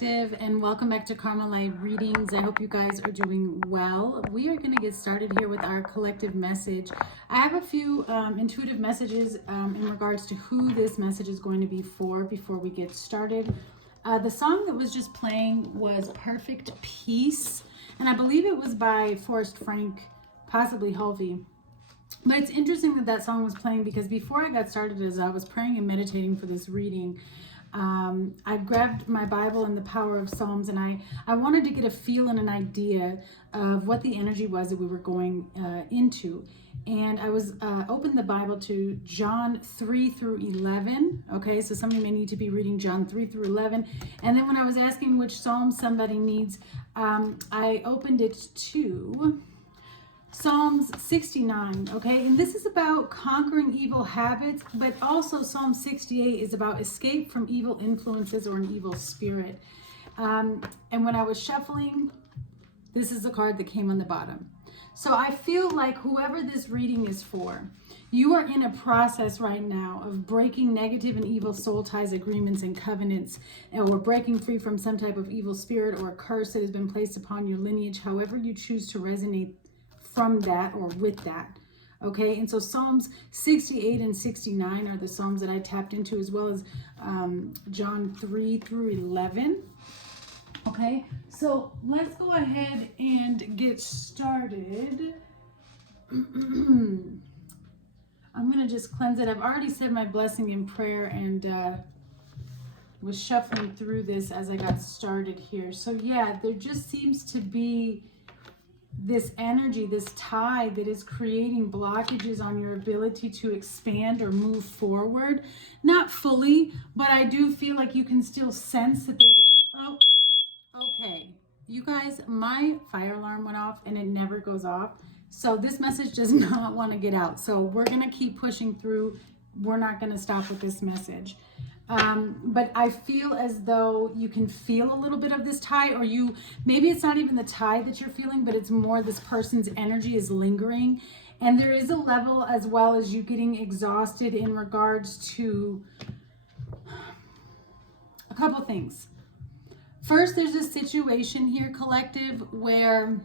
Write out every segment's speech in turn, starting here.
Collective, and welcome back to Karma Light Readings. I hope you guys are doing well. We are going to get started here with our collective message. I have a few intuitive messages in regards to who this message is going to be for before we get started. The song that was just playing was Perfect Peace, and I believe it was by Forrest Frank, possibly Halvey. But it's interesting that that song was playing because before I got started, as I was praying and meditating for this reading, I grabbed my Bible and the power of Psalms, and I wanted to get a feel and an idea of what the energy was that we were going into. And I was opened the Bible to John 3 through 11. Okay, so somebody may need to be reading John 3 through 11. And then when I was asking which Psalm somebody needs, I opened it to Psalms 69, okay? And this is about conquering evil habits, but also Psalm 68 is about escape from evil influences or an evil spirit. And when I was shuffling, this is the card that came on the bottom. So I feel like whoever this reading is for, you are in a process right now of breaking negative and evil soul ties, agreements, and covenants, or breaking free from some type of evil spirit or a curse that has been placed upon your lineage, however you choose to resonate from that or with that. Okay, and so Psalms 68 and 69 are the Psalms that I tapped into, as well as John 3 through 11. Okay, so let's go ahead and get started. I'm going to just cleanse it. I've already said my blessing in prayer and was shuffling through this as I got started here. So yeah, there just seems to be this energy, this tie that is creating blockages on your ability to expand or move forward. Not fully, but I do feel like you can still sense that there's okay. You guys, my fire alarm went off and it never goes off. So this message does not want to get out. So we're going to keep pushing through. We're not going to stop with this message. But I feel as though you can feel a little bit of this tie, or maybe it's not even the tie that you're feeling, but it's more this person's energy is lingering. And there is a level as well as you getting exhausted in regards to a couple things. First, there's a situation here, collective, where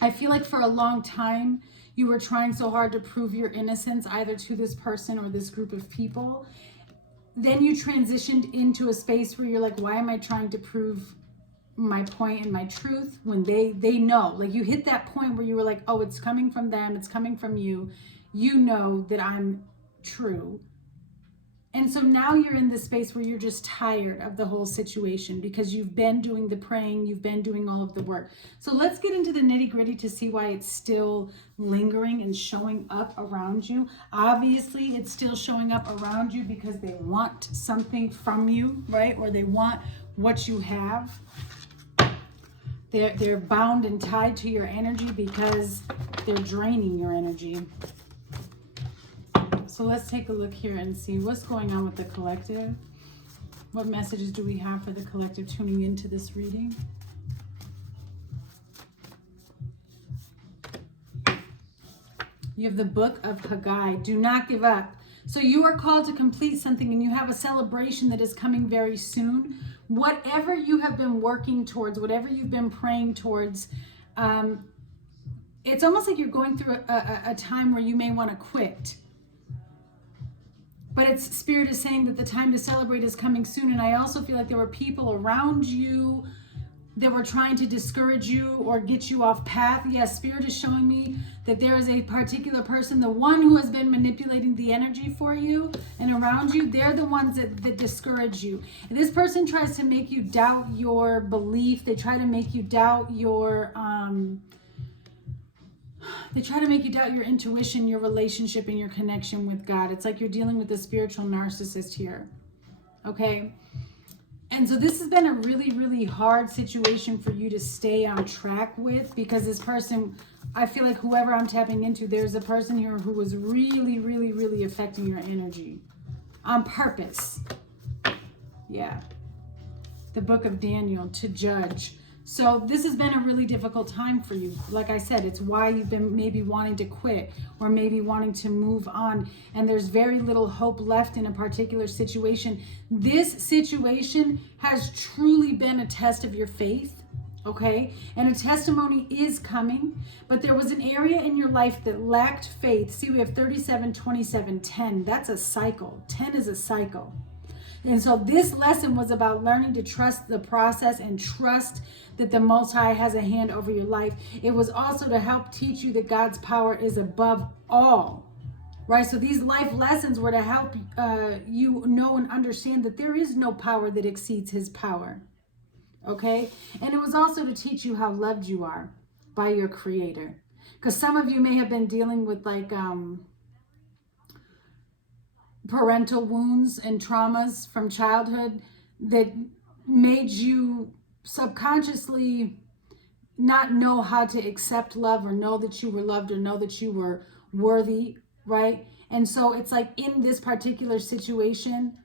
I feel like for a long time, you were trying so hard to prove your innocence either to this person or this group of people. Then you transitioned into a space where you're like, why am I trying to prove my point and my truth when they know? Like, you hit that point where you were like, oh, it's coming from them, it's coming from you. You know that I'm true. And so now you're in this space where you're just tired of the whole situation because you've been doing the praying, you've been doing all of the work. So let's get into the nitty-gritty to see why it's still lingering and showing up around you. Obviously, it's still showing up around you because they want something from you, right? Or they want what you have. They're bound and tied to your energy because they're draining your energy. So let's take a look here and see what's going on with the collective. What messages do we have for the collective tuning into this reading? You have the book of Haggai. Do not give up. So you are called to complete something and you have a celebration that is coming very soon. Whatever you have been working towards, whatever you've been praying towards, it's almost like you're going through a time where you may want to quit. But it's Spirit is saying that the time to celebrate is coming soon. And I also feel like there were people around you that were trying to discourage you or get you off path. Yes, Spirit is showing me that there is a particular person, the one who has been manipulating the energy for you and around you. They're the ones that discourage you. And this person tries to make you doubt your belief. They try to make you doubt your... They try to make you doubt your intuition, your relationship, and your connection with God. It's like you're dealing with a spiritual narcissist here. Okay? And so this has been a really, really hard situation for you to stay on track with because this person, I feel like whoever I'm tapping into, there's a person here who was really, really, really affecting your energy on purpose. Yeah. The book of Daniel, to judge. So this has been a really difficult time for you. Like I said, it's why you've been maybe wanting to quit or maybe wanting to move on. And there's very little hope left in a particular situation. This situation has truly been a test of your faith. Okay, and a testimony is coming, but there was an area in your life that lacked faith. See, we have 37, 27, 10. That's a cycle. 10 is a cycle. And so this lesson was about learning to trust the process and trust that the Most High has a hand over your life. It was also to help teach you that God's power is above all, right? So these life lessons were to help you know and understand that there is no power that exceeds his power, okay? And it was also to teach you how loved you are by your Creator. Because some of you may have been dealing with like parental wounds and traumas from childhood that made you subconsciously not know how to accept love or know that you were loved or know that you were worthy, right? And so it's like in this particular situation,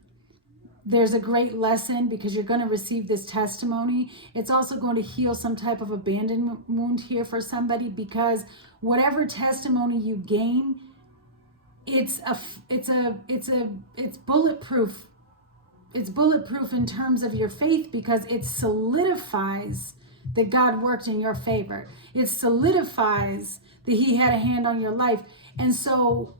there's a great lesson because you're going to receive this testimony. It's also going to heal some type of abandonment wound here for somebody, because whatever testimony you gain, it's bulletproof. It's bulletproof in terms of your faith because it solidifies that God worked in your favor. It solidifies that he had a hand on your life. And so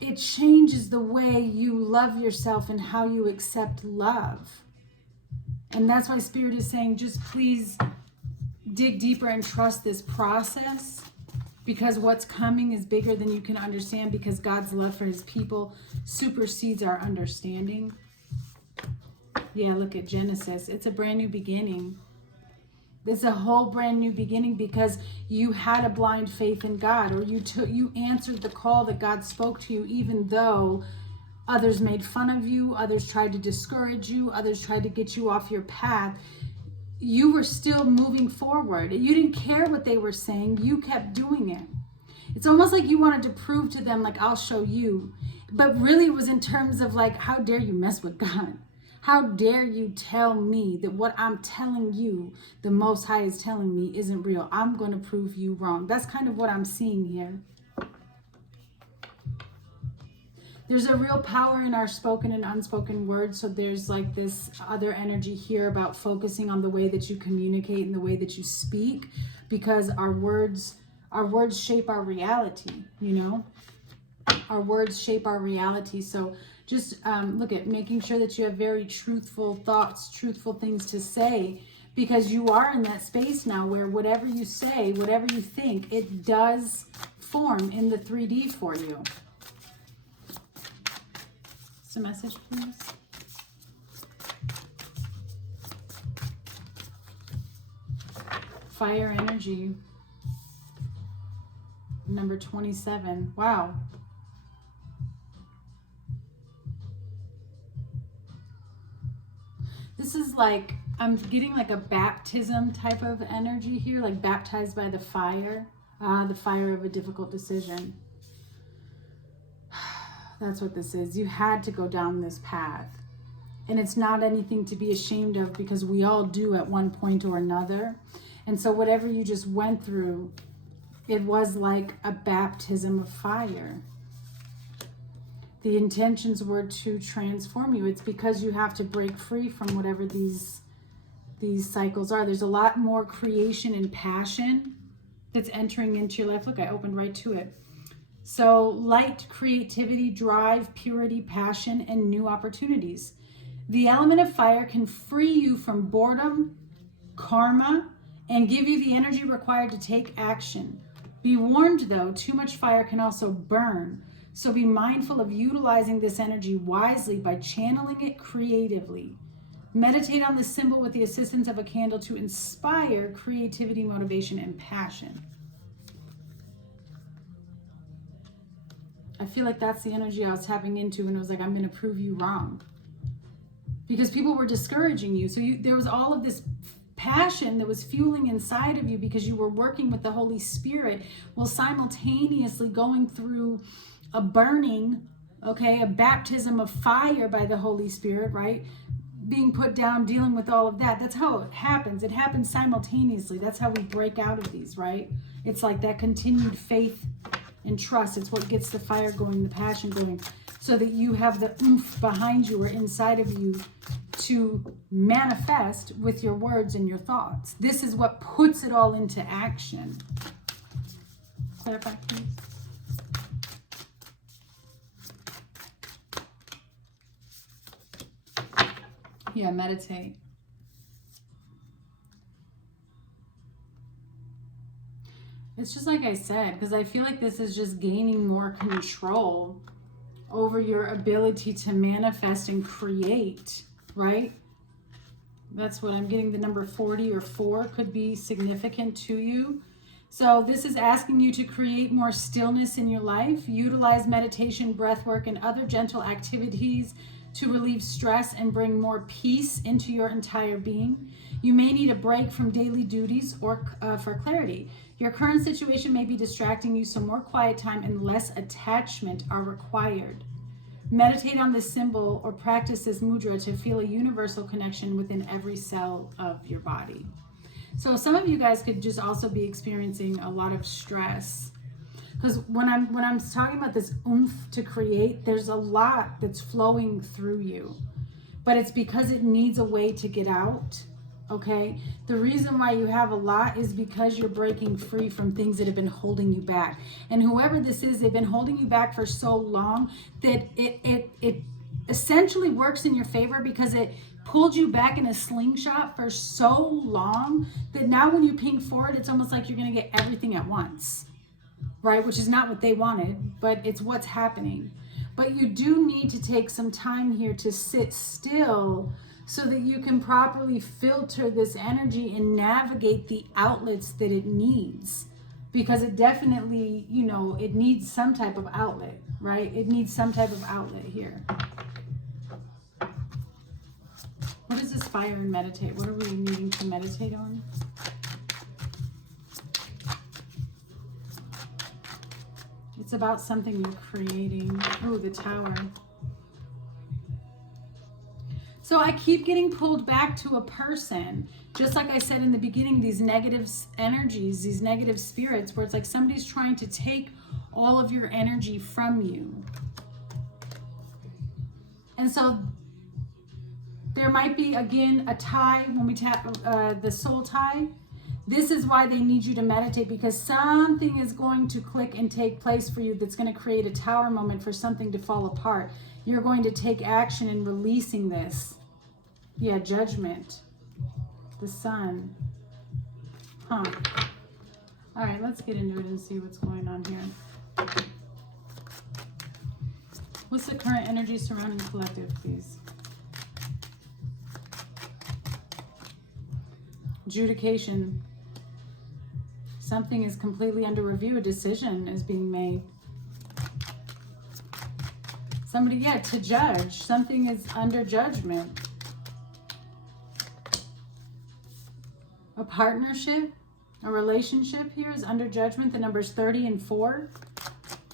it changes the way you love yourself and how you accept love. And that's why Spirit is saying, just please dig deeper and trust this process, because what's coming is bigger than you can understand, because God's love for his people supersedes our understanding. Yeah, look at Genesis. It's a brand new beginning. It's a whole brand new beginning because you had a blind faith in God, or you answered the call that God spoke to you, even though others made fun of you, others tried to discourage you, others tried to get you off your path. You were still moving forward. You didn't care what they were saying. You kept doing it. It's almost like you wanted to prove to them, like, I'll show you. But really it was in terms of like, how dare you mess with God? How dare you tell me that what I'm telling you, the Most High is telling me, isn't real? I'm going to prove you wrong. That's kind of what I'm seeing here. There's a real power in our spoken and unspoken words. So there's like this other energy here about focusing on the way that you communicate and the way that you speak, because our words shape our reality, you know? Our words shape our reality. So just look at making sure that you have very truthful thoughts, truthful things to say, because you are in that space now where whatever you say, whatever you think, it does form in the 3D for you. A message, please. Fire energy. Number 27. Wow. This is like, I'm getting like a baptism type of energy here, like baptized by the fire of a difficult decision. That's what this is. You had to go down this path. And it's not anything to be ashamed of, because we all do at one point or another. And so whatever you just went through, it was like a baptism of fire. The intentions were to transform you. It's because you have to break free from whatever these cycles are. There's a lot more creation and passion that's entering into your life. Look, I opened right to it. So light, creativity, drive, purity, passion, and new opportunities. The element of fire can free you from boredom, karma, and give you the energy required to take action. Be warned though, too much fire can also burn. So be mindful of utilizing this energy wisely by channeling it creatively. Meditate on the symbol with the assistance of a candle to inspire creativity, motivation, and passion. I feel like that's the energy I was tapping into when it was like, I'm going to prove you wrong. Because people were discouraging you. So there was all of this passion that was fueling inside of you because you were working with the Holy Spirit while simultaneously going through a burning, okay, a baptism of fire by the Holy Spirit, right? being put down, dealing with all of that. That's how it happens. It happens simultaneously. That's how we break out of these, right? It's like that continued faith and trust. It's what gets the fire going, the passion going, so that you have the oomph behind you or inside of you to manifest with your words and your thoughts. This is what puts it all into action. Clarify, please. Yeah, meditate. It's just like I said, because I feel like this is just gaining more control over your ability to manifest and create, right? That's what I'm getting. The number 40 or 4 could be significant to you. So this is asking you to create more stillness in your life, utilize meditation, breath work, and other gentle activities to relieve stress and bring more peace into your entire being. You may need a break from daily duties or for clarity. Your current situation may be distracting you, so more quiet time and less attachment are required. Meditate on this symbol or practice this mudra to feel a universal connection within every cell of your body. So some of you guys could just also be experiencing a lot of stress. Because when I'm talking about this oomph to create, there's a lot that's flowing through you. But it's because it needs a way to get out, okay? The reason why you have a lot is because you're breaking free from things that have been holding you back. And whoever this is, they've been holding you back for so long that it essentially works in your favor, because it pulled you back in a slingshot for so long that now when you ping forward, it's almost like you're going to get everything at once. Right? Which is not what they wanted, but it's what's happening. But you do need to take some time here to sit still so that you can properly filter this energy and navigate the outlets that it needs. Because it definitely, you know, it needs some type of outlet, right? It needs some type of outlet here. What is this fire and meditate? What are we needing to meditate on? It's about something you're creating. Ooh, the Tower. So I keep getting pulled back to a person. Just like I said in the beginning, these negative energies, these negative spirits, where it's like somebody's trying to take all of your energy from you. And so there might be, again, a tie when we tap the soul tie. This is why they need you to meditate, because something is going to click and take place for you that's going to create a tower moment for something to fall apart. You're going to take action in releasing this. Yeah, Judgment. The Sun. Huh. All right, let's get into it and see what's going on here. What's the current energy surrounding collective, please? Adjudication. Something is completely under review. A decision is being made. Somebody, yeah, to judge. Something is under judgment. A partnership, a relationship here is under judgment. The numbers 30 and 4.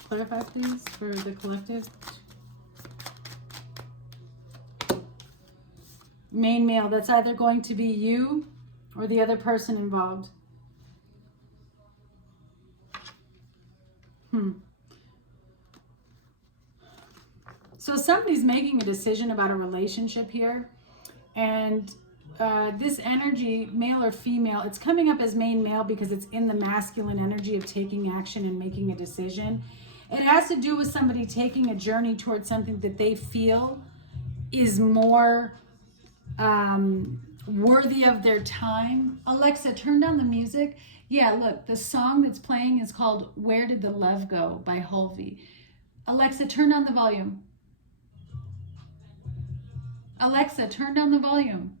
Clarify, please, for the collective. Main male, that's either going to be you or the other person involved. So somebody's making a decision about a relationship here, and this energy, male or female, it's coming up as main male because it's in the masculine energy of taking action and making a decision. It has to do with somebody taking a journey towards something that they feel is more worthy of their time. Alexa, turn down the music. Yeah, look, the song that's playing is called Where Did the Love Go by Holvey. Alexa, turn down the volume. Alexa, turn down the volume.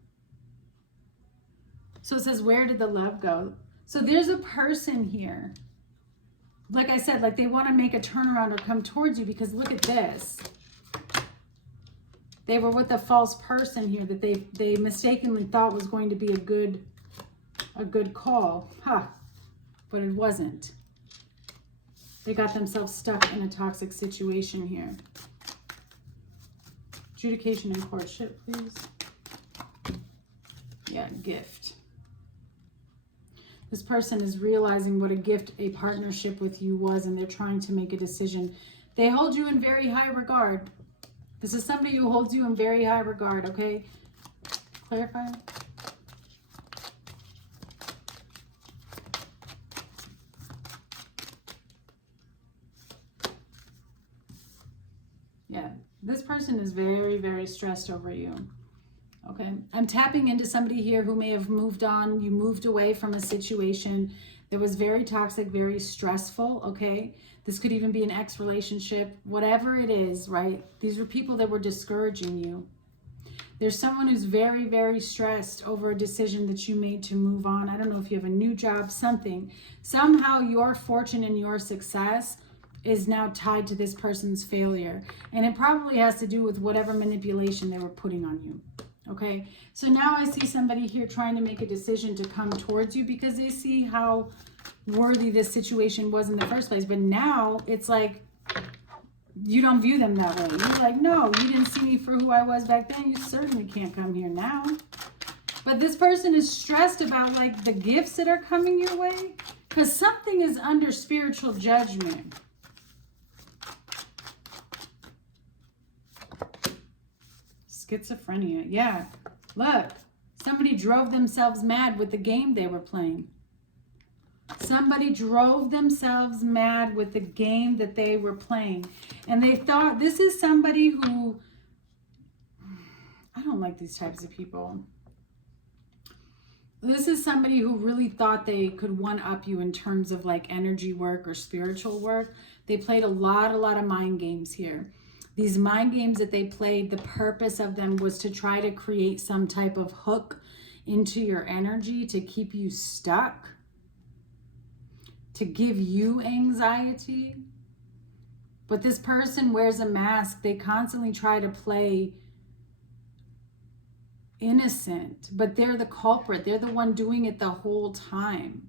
So it says, where did the love go? So there's a person here. Like I said, like they want to make a turnaround or come towards you, because look at this. They were with a false person here that they mistakenly thought was going to be a good call. But it wasn't. They got themselves stuck in a toxic situation here. Adjudication and courtship, please. Yeah, gift. This person is realizing what a gift a partnership with you was, and they're trying to make a decision. They hold you in very high regard. This is somebody who holds you in very high regard, okay? Clarify. Yeah, this person is very, very stressed over you. Okay, I'm tapping into somebody here who may have moved on. You moved away from a situation that was very toxic, very stressful, okay? This could even be an ex-relationship, whatever it is, right? These were people that were discouraging you. There's someone who's very, very stressed over a decision that you made to move on. I don't know if you have a new job, something. Somehow your fortune and your success is now tied to this person's failure. And it probably has to do with whatever manipulation they were putting on you. Okay, so now I see somebody here trying to make a decision to come towards you because they see how worthy this situation was in the first place. But now it's like you don't view them that way. You're like, no, you didn't see me for who I was back then. You certainly can't come here now. But this person is stressed about like the gifts that are coming your way because something is under spiritual judgment. Schizophrenia. Yeah. Look, somebody drove themselves mad with the game they were playing. Somebody drove themselves mad with the game that they were playing. And they thought, this is somebody who, I don't like these types of people. This is somebody who really thought they could one-up you in terms of like energy work or spiritual work. They played a lot of mind games here. These mind games that they played, the purpose of them was to try to create some type of hook into your energy to keep you stuck, to give you anxiety. But this person wears a mask. They constantly try to play innocent, but they're the culprit. They're the one doing it the whole time.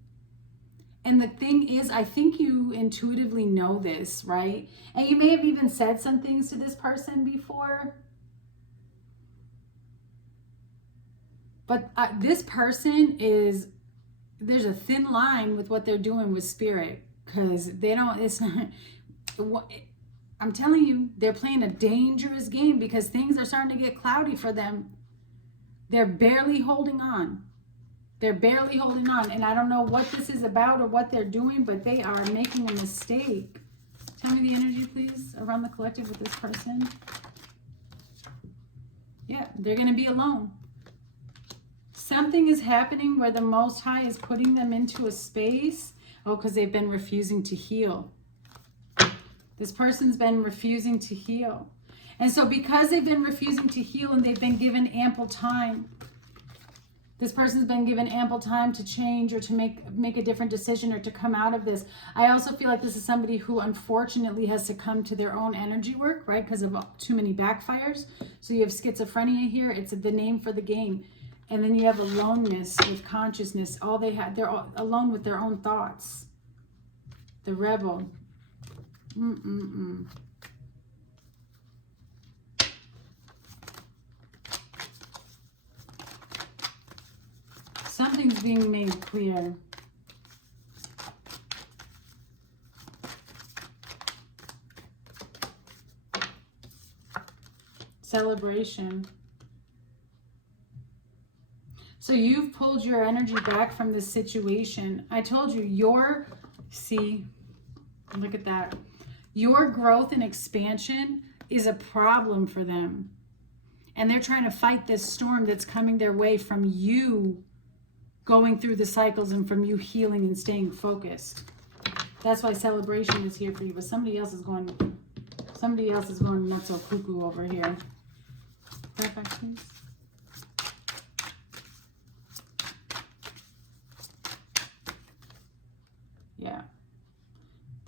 And the thing is, I think you intuitively know this, right? And you may have even said some things to this person before. But this person is, there's a thin line with what they're doing with spirit. Because they don't, it's not, I'm telling you, they're playing a dangerous game because things are starting to get cloudy for them. They're barely holding on. They're barely holding on. And I don't know what this is about or what they're doing, but they are making a mistake. Tell me the energy, please, around the collective with this person. Yeah, they're going to be alone. Something is happening where the Most High is putting them into a space. Oh, because they've been refusing to heal. This person's been refusing to heal. And so because they've been refusing to heal and they've been given ample time, this person's been given ample time to change or to make a different decision or to come out of this. I also feel like this is somebody who unfortunately has succumbed to their own energy work, right? Because of too many backfires. So you have schizophrenia here. It's the name for the game. And then you have aloneness with consciousness. All they have, they're all alone with their own thoughts. The rebel. Something's being made clear. Celebration. So you've pulled your energy back from this situation. I told you, see, look at that. Your growth and expansion is a problem for them. And they're trying to fight this storm that's coming their way from you going through the cycles and from you healing and staying focused. That's why celebration is here for you. But somebody else is going nuts so cuckoo over here. Perfect, please. Yeah.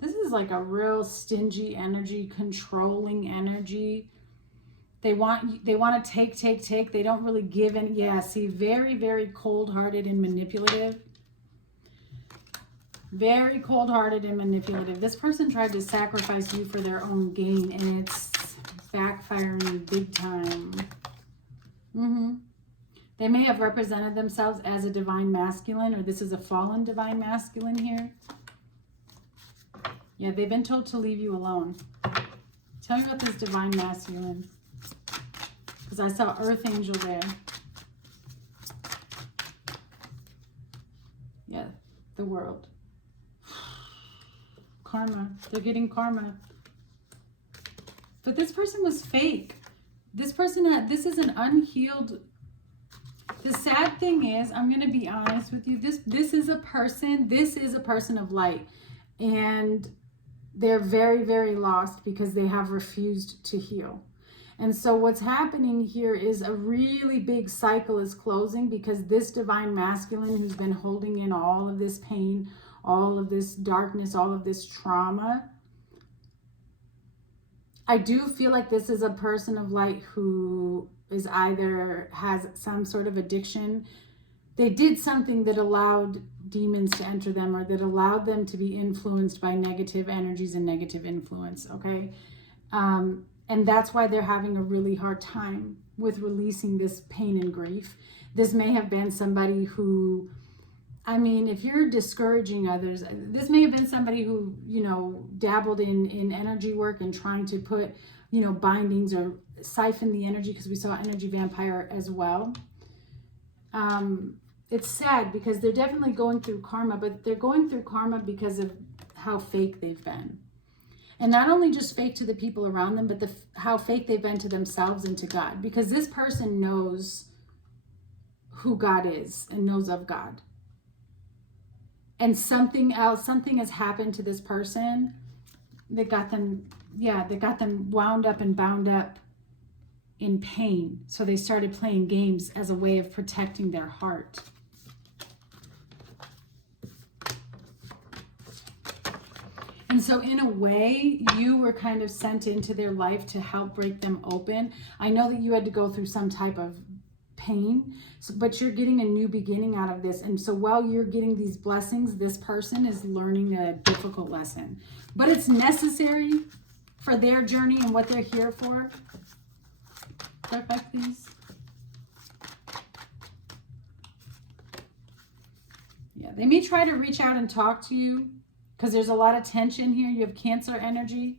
This is like a real stingy energy, controlling energy. They want to take. They don't really give any. Yeah, see, very, very cold-hearted and manipulative. Very cold-hearted and manipulative. This person tried to sacrifice you for their own gain, and it's backfiring big time. They may have represented themselves as a divine masculine, or this is a fallen divine masculine here. Yeah, they've been told to leave you alone. Tell me about this divine masculine. Because I saw Earth Angel there. Yeah, the World. Karma. They're getting karma. But this person was fake. This person had, this is an unhealed. The sad thing is, I'm going to be honest with you. This is a person of light. And they're very, very lost because they have refused to heal. And so what's happening here is a really big cycle is closing, because this divine masculine who's been holding in all of this pain, all of this darkness, all of this trauma, I do feel like this is a person of light who is either has some sort of addiction. They did something that allowed demons to enter them, or that allowed them to be influenced by negative energies and negative influence, okay? And that's why they're having a really hard time with releasing this pain and grief. This may have been somebody who, I mean, if you're discouraging others, this may have been somebody who, you know, dabbled in energy work and trying to put, you know, bindings or siphon the energy, because we saw energy vampire as well. It's sad because they're definitely going through karma, but they're going through karma because of how fake they've been. And not only just fake to the people around them, but how fake they've been to themselves and to God. Because this person knows who God is and knows of God. And something has happened to this person that got them, that got them wound up and bound up in pain. So they started playing games as a way of protecting their heart. And so in a way, you were kind of sent into their life to help break them open. I know that you had to go through some type of pain, but you're getting a new beginning out of this. And so while you're getting these blessings, this person is learning a difficult lesson. But it's necessary for their journey and what they're here for. Start back, please. Yeah, they may try to reach out and talk to you, because there's a lot of tension here. You have Cancer energy.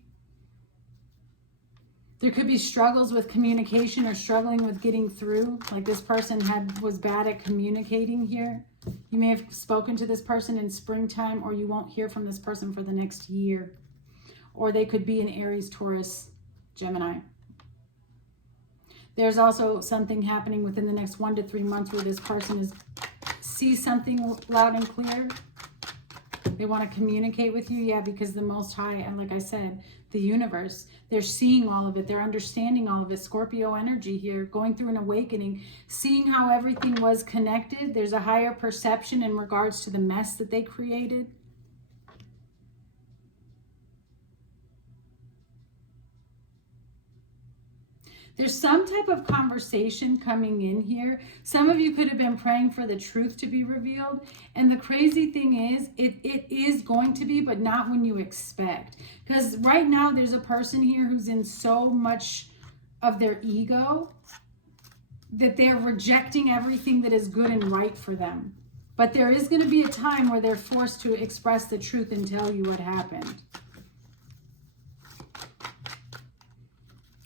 There could be struggles with communication or struggling with getting through. Like this person was bad at communicating here. You may have spoken to this person in springtime, or you won't hear from this person for the next year. Or they could be an Aries, Taurus, Gemini. There's also something happening within the next 1 to 3 months where this person sees something loud and clear. They want to communicate with you, because the Most High, and like I said, the universe, they're seeing all of it. They're understanding all of it. Scorpio energy here, going through an awakening, seeing how everything was connected. There's a higher perception in regards to the mess that they created. There's some type of conversation coming in here. Some of you could have been praying for the truth to be revealed. And the crazy thing is, it is going to be, but not when you expect. Because right now there's a person here who's in so much of their ego that they're rejecting everything that is good and right for them. But there is going to be a time where they're forced to express the truth and tell you what happened.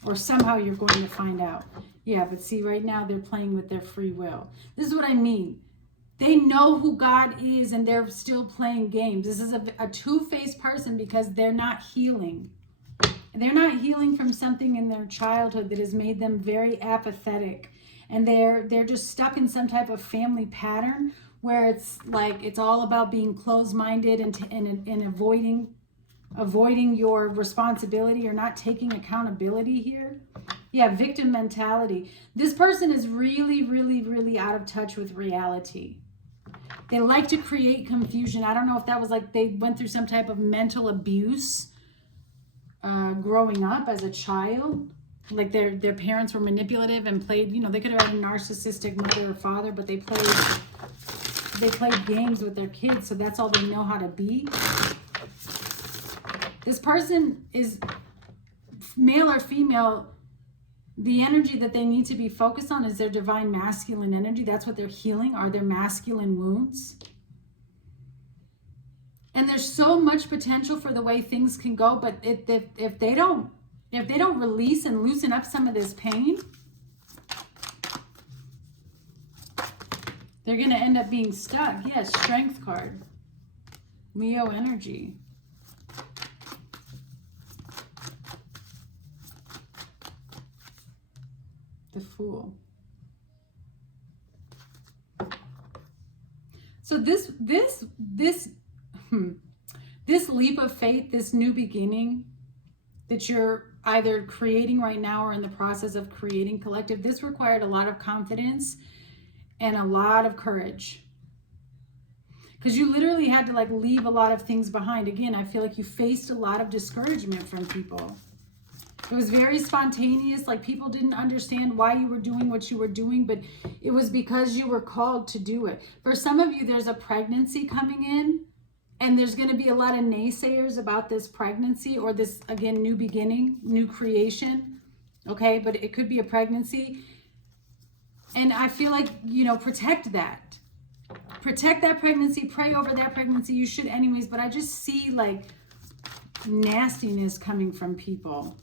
Or somehow you're going to find out. Yeah, but see, right now they're playing with their free will. This is what I mean. They know who God is and they're still playing games. This is a two-faced person because they're not healing. They're not healing from something in their childhood that has made them very apathetic. And they're just stuck in some type of family pattern where it's like it's all about being closed-minded and avoiding your responsibility or not taking accountability here. Yeah, victim mentality. This person is really, really, really out of touch with reality. They like to create confusion. I don't know if that was like they went through some type of mental abuse growing up as a child. Like their parents were manipulative and played, they could have had a narcissistic mother or father, but they played games with their kids, so that's all they know how to be. This person is male or female. The energy that they need to be focused on is their divine masculine energy. That's what they're healing, are their masculine wounds. And there's so much potential for the way things can go, but if they don't release and loosen up some of this pain, they're going to end up being stuck. Yes, Strength card. Leo energy. The Fool. So this leap of faith, this new beginning that you're either creating right now or in the process of creating, collective, this required a lot of confidence and a lot of courage. Because you literally had to like leave a lot of things behind. Again, I feel like you faced a lot of discouragement from people. It was very spontaneous, like people didn't understand why you were doing what you were doing, but it was because you were called to do it. For some of you, there's a pregnancy coming in, and there's going to be a lot of naysayers about this pregnancy or this, again, new beginning, new creation, okay? But it could be a pregnancy. And I feel like, you know, protect that. Protect that pregnancy, pray over that pregnancy. You should anyways, but I just see like nastiness coming from people.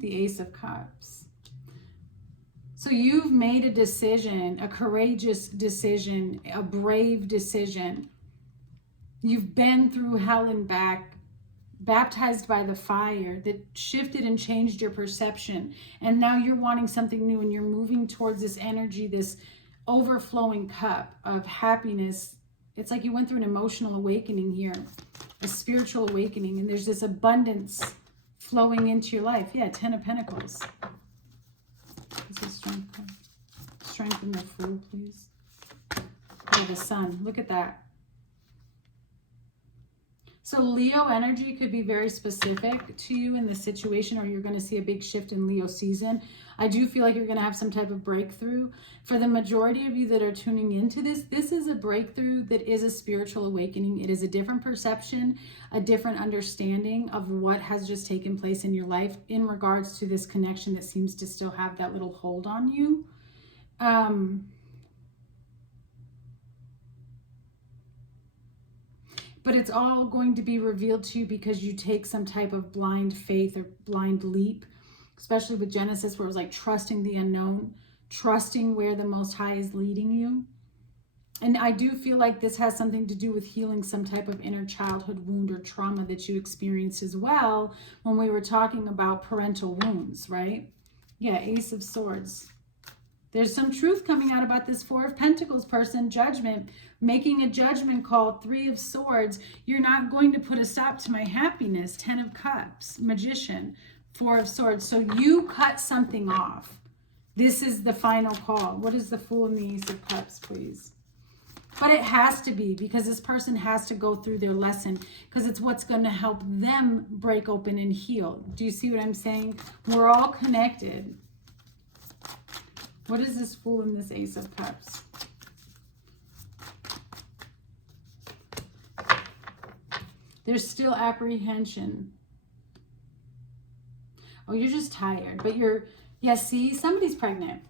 The Ace of Cups. So you've made a decision, a courageous decision, a brave decision. You've been through hell and back, baptized by the fire that shifted and changed your perception. And now you're wanting something new, and you're moving towards this energy, this overflowing cup of happiness. It's like you went through an emotional awakening here, a spiritual awakening, and there's this abundance flowing into your life. Yeah, Ten of Pentacles. This is Strength card. Strengthen the Fool, please. Oh, the Sun. Look at that. So Leo energy could be very specific to you in the situation, or you're going to see a big shift in Leo season. I do feel like you're going to have some type of breakthrough. For the majority of you that are tuning into this, this is a breakthrough that is a spiritual awakening. It is a different perception, a different understanding of what has just taken place in your life in regards to this connection that seems to still have that little hold on you. But it's all going to be revealed to you because you take some type of blind faith or blind leap, especially with Genesis, where it was like trusting the unknown, trusting where the Most High is leading you. And I do feel like this has something to do with healing some type of inner childhood wound or trauma that you experienced as well when we were talking about parental wounds, right? Yeah, Ace of Swords. There's some truth coming out about this Four of Pentacles person, judgment, making a judgment call. Three of Swords. You're not going to put a stop to my happiness. Ten of Cups, Magician, Four of Swords. So you cut something off. This is the final call. What is the Fool and the Ace of Cups, please? But it has to be, because this person has to go through their lesson, because it's what's going to help them break open and heal. Do you see what I'm saying? We're all connected. What is this Fool and this Ace of Cups? There's still apprehension. Oh, you're just tired, but you're, yeah, see, somebody's pregnant.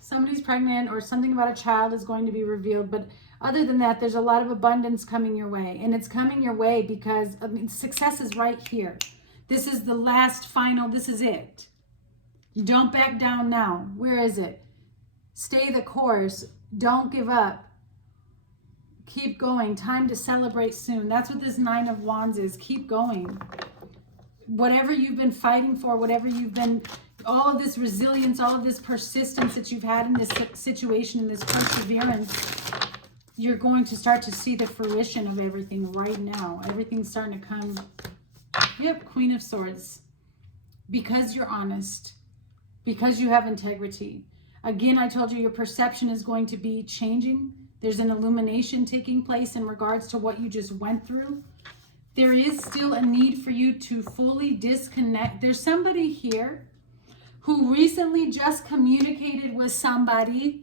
Somebody's pregnant, or something about a child is going to be revealed. But other than that, there's a lot of abundance coming your way. And it's coming your way because, I mean, success is right here. This is the last final, this is it. Don't back down now. Where is it? Stay the course. Don't give up. Keep going. Time to celebrate soon. That's what this Nine of Wands is. Keep going. Whatever you've been fighting for, whatever you've been, all of this resilience, all of this persistence that you've had in this situation, in this perseverance, you're going to start to see the fruition of everything right now. Everything's starting to come. Yep, Queen of Swords. Because you're honest. Because you have integrity. Again, I told you your perception is going to be changing. There's an illumination taking place in regards to what you just went through. There is still a need for you to fully disconnect. There's somebody here who recently just communicated with somebody.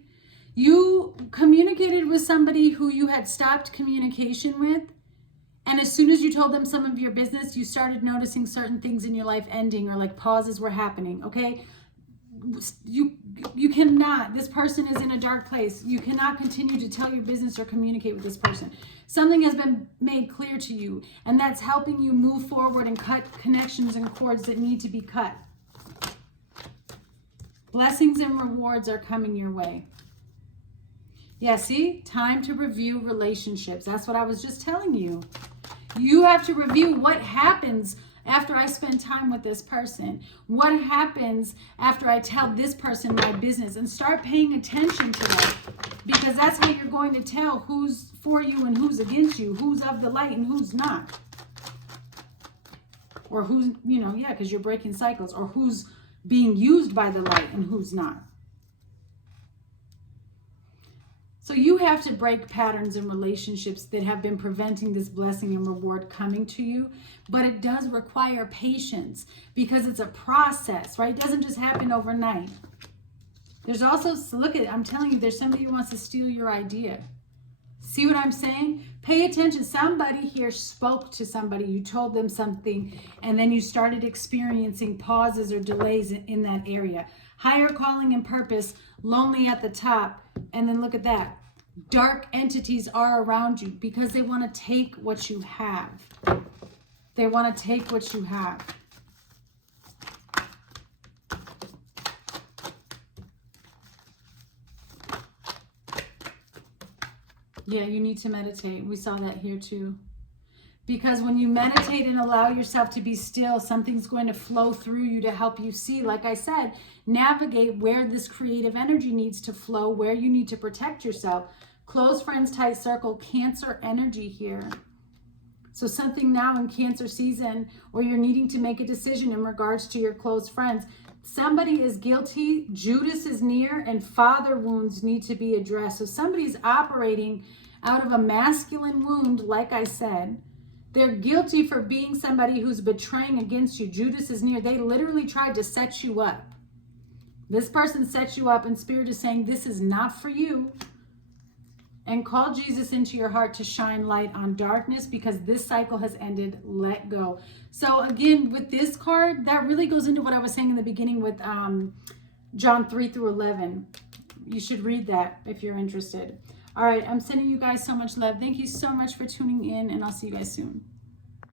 You communicated with somebody who you had stopped communication with. And as soon as you told them some of your business, you started noticing certain things in your life ending, or like pauses were happening, okay? You cannot, this person is in a dark place. You cannot continue to tell your business or communicate with this person. Something has been made clear to you, and that's helping you move forward and cut connections and cords that need to be cut. Blessings and rewards are coming your way. Yeah, see? Time to review relationships. That's what I was just telling you. You have to review what happens after I spend time with this person. What happens after I tell this person my business, and start paying attention to that, because that's how you're going to tell who's for you and who's against you, who's of the light and who's not. Or who's, yeah, because you're breaking cycles, or who's being used by the light and who's not. So you have to break patterns in relationships that have been preventing this blessing and reward coming to you. But it does require patience, because it's a process, right? It doesn't just happen overnight. There's also, look at, I'm telling you, there's somebody who wants to steal your idea. See what I'm saying? Pay attention. Somebody here spoke to somebody. You told them something, and then you started experiencing pauses or delays in that area. Higher calling and purpose, lonely at the top. And then look at that. Dark entities are around you because they want to take what you have. They want to take what you have. Yeah, you need to meditate. We saw that here too. Because when you meditate and allow yourself to be still, something's going to flow through you to help you see, like I said, navigate where this creative energy needs to flow, where you need to protect yourself. Close friends, tight circle, Cancer energy here. So something now in Cancer season where you're needing to make a decision in regards to your close friends. Somebody is guilty, Judas is near, and father wounds need to be addressed. So somebody's operating out of a masculine wound, like I said. They're guilty for being somebody who's betraying against you. Judas is near. They literally tried to set you up. This person sets you up, and Spirit is saying, this is not for you. And call Jesus into your heart to shine light on darkness, because this cycle has ended. Let go. So again, with this card, that really goes into what I was saying in the beginning with John 3-11. You should read that if you're interested. All right, I'm sending you guys so much love. Thank you so much for tuning in, and I'll see you guys soon.